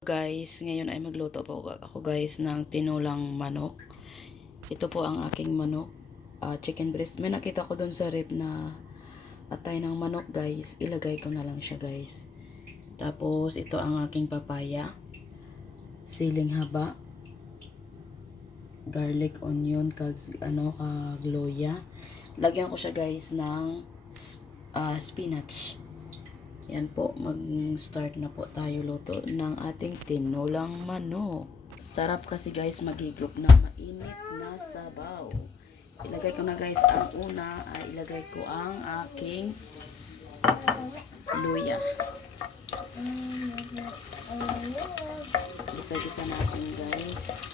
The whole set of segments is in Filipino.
Guys, ngayon ay magluto po ako guys ng tinulang manok. Ito po ang aking manok. ah, chicken breast. May nakita ko doon sa rep na atay ng manok guys. Ilagay ko na lang siya guys. Tapos ito ang aking papaya. Siling haba. Garlic, onion, kag, ano, kag loya. Lagyan ko siya guys ng ah, spinach. Yan po, mag-start na po tayo luto ng ating tinulang manok. Sarap kasi guys magigop na mainit na sabaw. Ilagay ko na guys ang una ay ilagay ko ang aking luya. Gisa-gisa natin guys.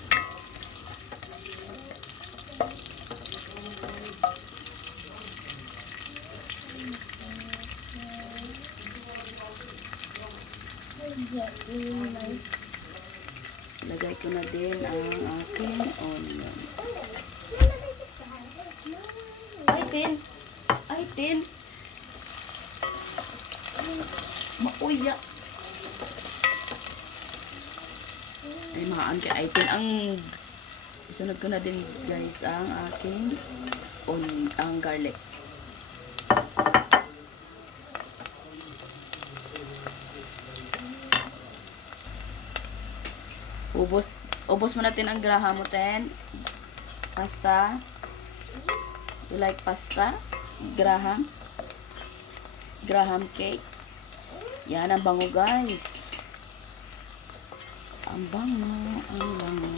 Ilagay ko na din ang aking onion. Ay, tin! Ay, tin! Mauya! Ay, mga anti ay tin. Ang isunod ko na din guys ang aking on ang garlic. Ubos, ubos mo natin ang graham mo, ten. Pasta. You like pasta? Graham? Graham cake. Yan ang bango, guys. Ang bango, ang bango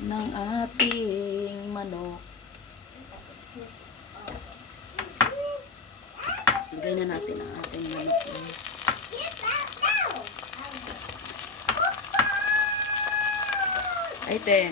ng ating manok. Lagay na natin ang ating manok, guys. Ay, ten.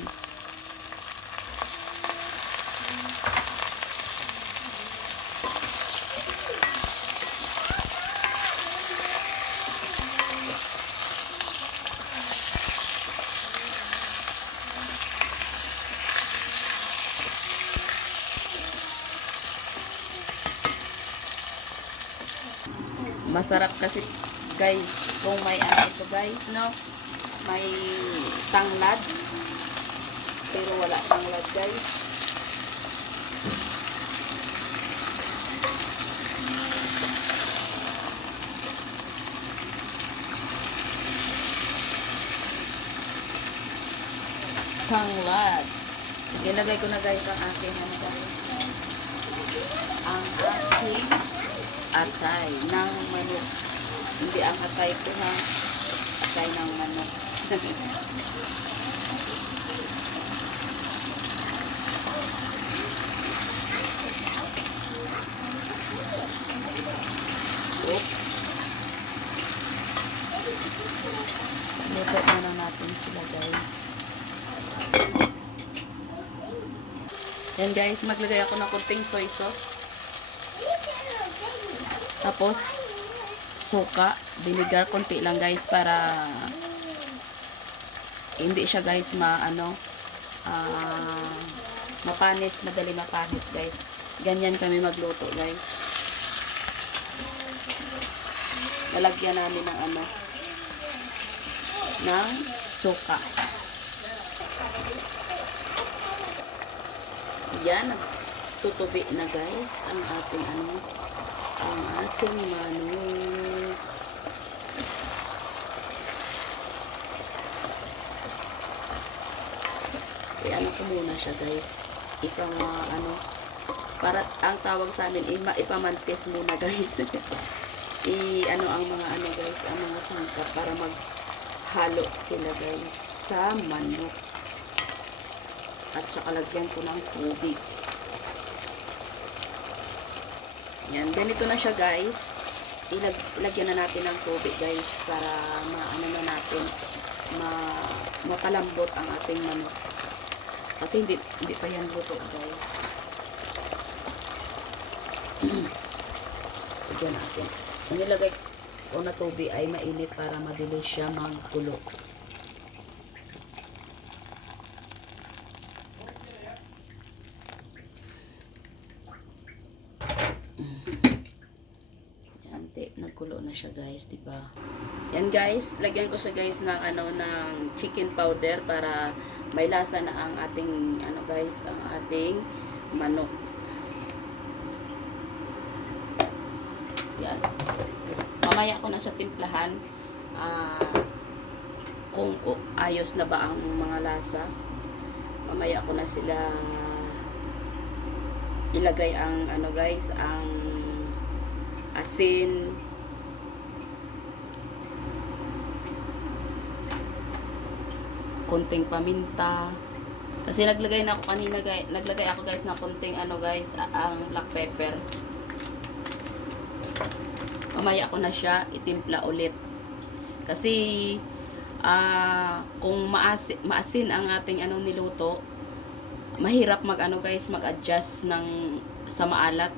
Masarap kasi guys kung may ano ito guys no may tanglad pero wala tanglad guys. Tanglad ilagay ko na guys ang aking ano ang aking atay ng manok. Hindi ang atay ko ha? Atay ng manok Luto na lang natin sila guys. Yan guys, maglagay ako ng kunting soy sauce. Tapos, suka, vinegar, konti lang guys para hindi siya guys ma ano ah, mapanis, madali mapanis guys. Ganyan kami magluto guys. Lalagyan namin ng ano ng suka. Yan, tutubi na guys ang ating ano ang ating manok. E ano ko muna siya guys. Mga ano, para ang tawag sa amin, ipamantis muna guys. I ano ang mga ano guys, ang mga sangkap para maghalo sila guys sa manok. At saka lagyan ko ng tubig. Yan, ganito na siya guys. Ilagyan na natin ng tubig guys para maano na natin ma mapalambot ang ating manok. Kasi hindi hindi pa yan luto guys. Lagyan natin. Nilagay ko na tubig ay mainit para mabilis siya magkulo. Nagkulo na siya guys, di ba? Yan guys, lagyan ko siya guys ng ano ng chicken powder para may lasa na ang ating ano guys, ang ating manok. Yan. Mamaya ko na siya timplahan. Ah, kung kung ayos na ba ang mga lasa. Mamaya ko na sila ilagay ang ano guys, ang asin, konting paminta. Kasi naglagay na ako kanina guys, naglagay ako guys ng konting ano guys, ang black pepper. Mamaya ko na siya itimpla ulit. Kasi ah kung maasin, maasin ang ating anong niluto, mahirap mag ano guys, mag-adjust ng sa maalat.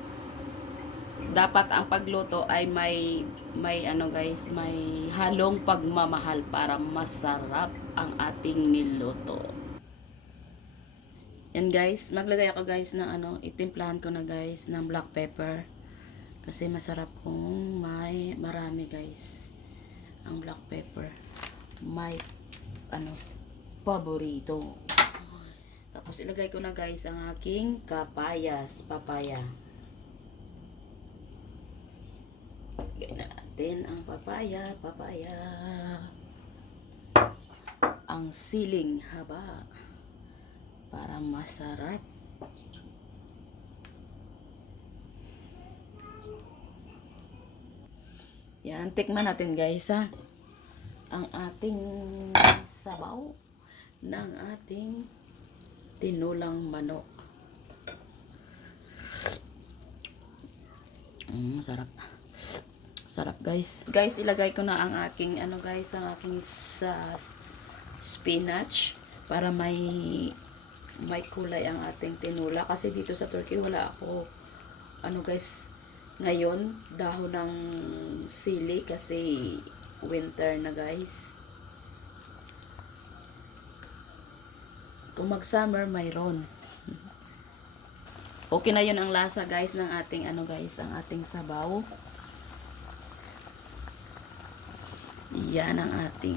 Dapat ang pagluto ay may may ano guys, may halong pagmamahal para masarap ang ating niluto. Yan guys, maglagay ako guys ng ano, itimplahan ko na guys ng black pepper. Kasi masarap kung may marami guys. Ang black pepper. May ano, paborito. Tapos ilagay ko na guys ang aking kapayas, papaya. Lagay na natin ang papaya, papaya. Ang siling haba para masarap. Yan, tikman natin guys ha. Ang ating sabaw ng ating tinulang manok. Mm, sarap. Sarap guys. Guys, ilagay ko na ang aking ano guys, ang aking sa spinach para may may kulay ang ating tinula kasi dito sa Turkey wala ako ano guys ngayon dahon ng sili kasi winter na guys. Kung mag summer mayroon. Okay na yun ang lasa guys ng ating ano guys ang ating sabaw. Yan ang ating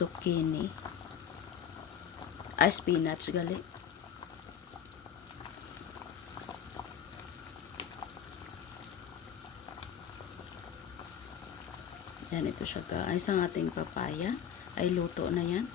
zucchini. Ay spinach gali yan ito siya guys. Ang ating papaya. Ay luto na yan